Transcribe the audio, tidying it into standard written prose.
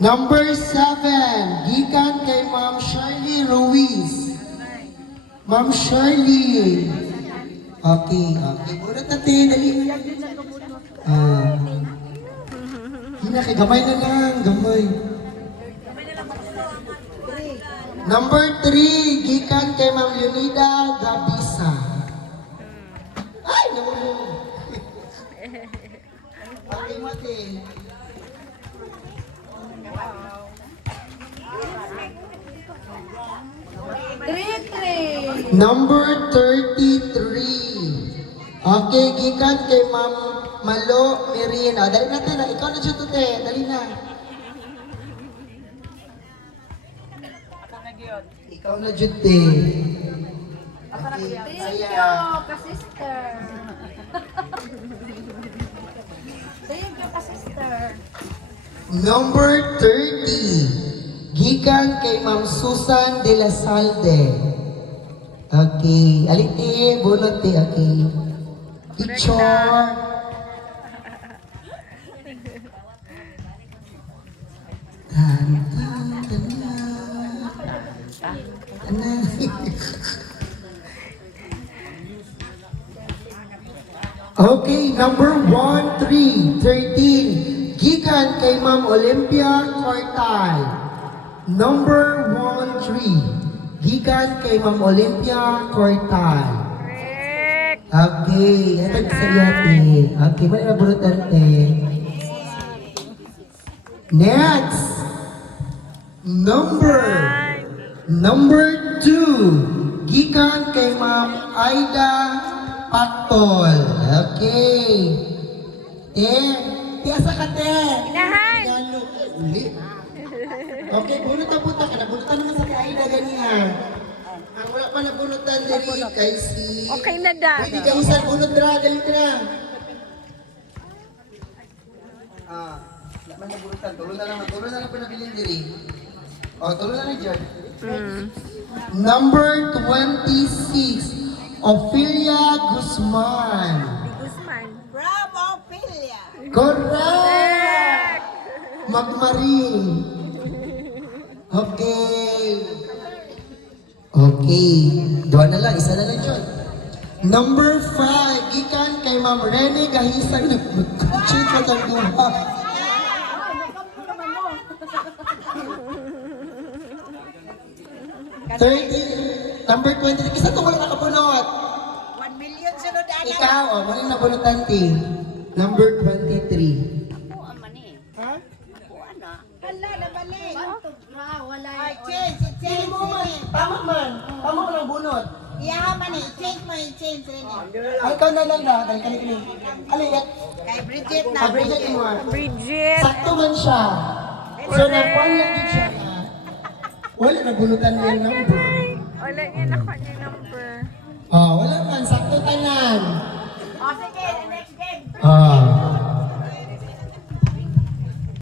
Number 7, gikan kay Ma'am Shirley Ruiz. Ma'am Shirley. Okay. Muna tate, dali. Kay gamay na lang, gamay. Number 3, gikan kay Ma'am Leonida Gabisa. Ay, naman mo. Okay, mati. Number 33. Okay, gikan kay Ma'am Malo Merina. Dali natin na, ikaw na siya tute. Dali na. Ikaw na jute. Okay, Thank you, ka-sister. Thank you, ka-sister. Number 30. Gikan kay Ma'am Susan de la Salde. Okay. Aliti, bunot ti. Okay. Picture. Tan, tan, tan, tan. Okay, number 1, 3, 13. Gikan kay Ma'am Olympia Cortal. Number 1, 3. Gikan kay Ma'am Olympia Cortal. Correct. Okay, ito sa iyate. Okay, may naburutan te. Next. Number 2. Gikan kay Ma'am Aida Pactol. Okay. Asa ka te? Inahan. Galo. Uli. Okay, bunot na punta ka. Nabunutan naman sa kay Aida ganyan. Ang wala pa nabunutan diri kay si... Okay na da. Pwede ka isang bunot dra, galit na. Laman nabunutan. Tulo na lang pinabilin diri. Tulo na lang dyan. Number 26. Ophelia Guzman. Guzman. Bravo, Ophelia! Correct! Magmarin. Okay. Dua na lang, isa na lang dyan. Number 5. Gikan kay Ma'am Rene Gahisang nag-cheat ka ng duha. 30. Number 23. Kisa ito ko lang nakapunot. 1 million sunod anak. Ikaw, mali na punutan ti. Number 23. Ha? Hala, nabalik. Wala. Ay, change mo man. Tama mo ng bunot. Iyaha man eh. Change mo, i-change rin eh. Ay, ikaw na lang na. Kani. Aliyat. Kay Bridget na. Bridget mo. Bridget. Sakto man siya. So, nakuha lang din siya na. Wala, nabunutan niya yung number. Wala niya nakuha niya.